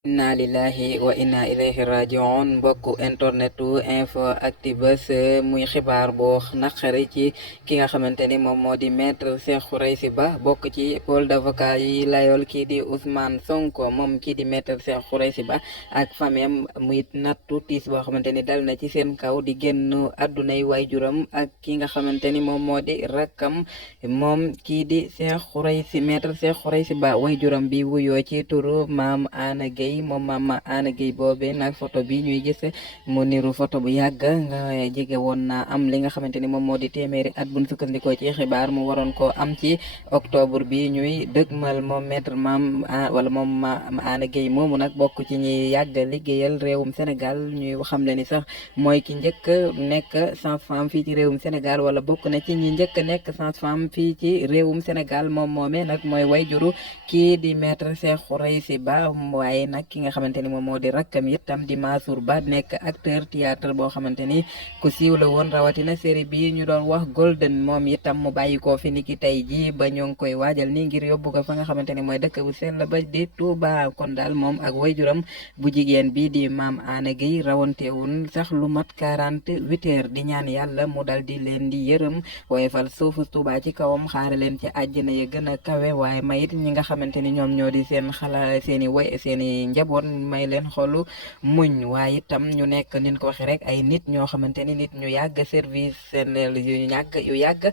inna lillahi wa inna ilayhi rajiun mbokku internetu info Actubuzz muy xibaar boo naqari ci ki nga xamante ni moom moo di maître Cheikh Khoureyssi Ba bokk ci pôle d'avocat yi layool kii di Ousmane Sonko moom kii di maître Cheikh Khoureyssi Ba ak famem muy nattu tiis boo xamante ni dal na ci seen kaw di génn àddunay waajuram ak ki nga xamante ni moom moo di rakkam moom kii di Cheikh Khoureyssi maître Cheikh Khoureyssi Ba waajuram bi wuyoo ci turu maam Ana Gueye moom maam Ana Gueye boobe nag photo bi ñuy gis mu niru photo bu yàgg nga jege woon na am li nga xamante ni moom moo di téeméeri at buñ sukkandikoo ci xibaar mu waroon koo am ci octobre bi ñuy dëgmal moom maître maam wala moom maam Ana Gueye moomu nag bokk ci ñi yàgg liggéeyal réewum Sénégal ñuy xam le ni sax mooy ki njëkk nekk sage-femme fii ci réewum Sénégal wala bokk na ci ñi njëkk nekk sage-femme fii ci réewum Sénégal moom moomee nag mooy wayjuru kii di maître Cheikh Khoureyssi Ba waaye nag ki nga xamante ni moom moo di rakkam itam di Mansour Ba nekk acteur théâtre boo xamante ni ku siiw la woon rawatina série bi ñu doon wax Golden moom itam mu bàyyi koo fi ni ki tey ji ba ñoo ngi koy waajal ni ngir yóbbu ko fa nga xamante ni mooy dëkk bu sell ba di Touba kon daal moom ak wayjuram bu jigéen bi di maam Ana Gueye rawantewun sax lu mat 48 heures di ñaan yàlla mu dal di leen di yërëm woyefal suufu Touba ci kawam xaare leen ci àjjana ya gën a kawe waaye mayit ñi nga xamante ni ñoom ñoo di seen xala seeni njaboot may leen xolu muñ waaye itam ñu nekk nin ko waxe rek ay nit ñoo xamante ni nit ñu yàgg service seen yu yàgg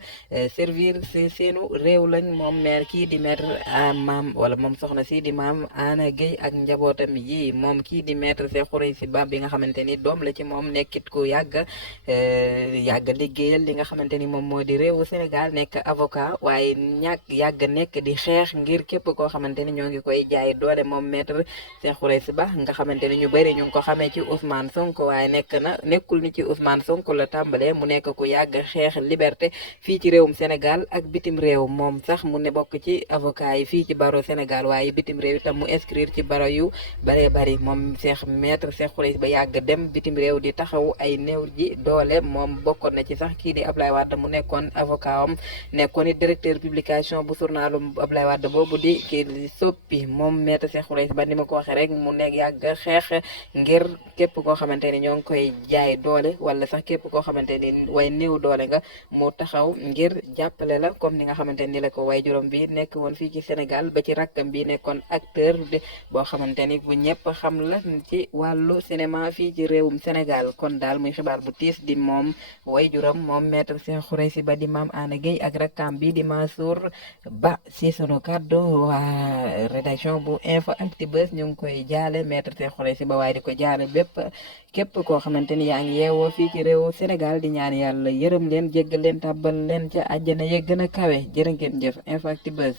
servir seenu réew lañ moom maire kii di maître maam wala moom soxna si di maam Ana Gueye ak njabootam yi moom kii di maître Cheikh Khoureyssi Ba bi nga xamante ni doom la ci moom nekkit ku yàgg liggéeyal li nga xamante ni moom moo di réewu Sénégal nekk avocat waaye yàgg nekk di xeex ngir képp koo xamante ni ñoo ngi koy jaay doole moom maître Cheikh Khoureyssi Ba nga xamante ni ñu bëri ñu ngi ko xamee ci Ousmane Sonko waaye nekkul ni ci Ousmane Sonko la tàmbalee mu nekk ku yàgg xeex liberté fii ci réewum Sénégal ak bitim réew moom sax mu ne bokk ci avocat yi fii ci baro Sénégal waaye bitim réew itam mu inscrire ci baro yu bëree bëri moom maître Cheikh Khoureyssi Ba yàgg dem bitim réew di taxaw ay néew ji doole moom bokkoon na ci sax kii di Ablaye Wade mu nekkoon avocat am nekkoon it directeur publication bu journalu Ablaye Wade boobu di kii soppi moom maître Cheikh Khoureyssi Ba ni ma ko waxee rek mu nekk yàgg xeex ngir képp koo xamante ni ñoo ngi koy jaay doole wala sax képp koo xamante ni way néew doole nga mu taxaw ngir jàppale la comme ni nga xamante ni la ko way juróom bi nekk woon fii ci Sénégal ba ci rakkam bi nekkoon acteur boo xamante ni bu ñëpp xam la ci wàllu cinéma fii ci réewum Sénégal kon daal muy xibaar bu tiis di moom way juróom moom maître Cheikh Khoureyssi Ba di maam Ana Gueye ak rakkam bi di Mansour Ba si sunu kàddu waa rédaction bu info Actubuzz ñu ngi koy jaale maître Cheikh Khoureyssi Ba waaye di ko jaale bépp képp koo xamante ni yaa ngi yeewoo fii ci réewu Sénégal di ñaan yàlla yërëm leen jéggal leen tàbbal leen ca àjjana ya gën a kawe jërë ngeen jëf info Actubuzz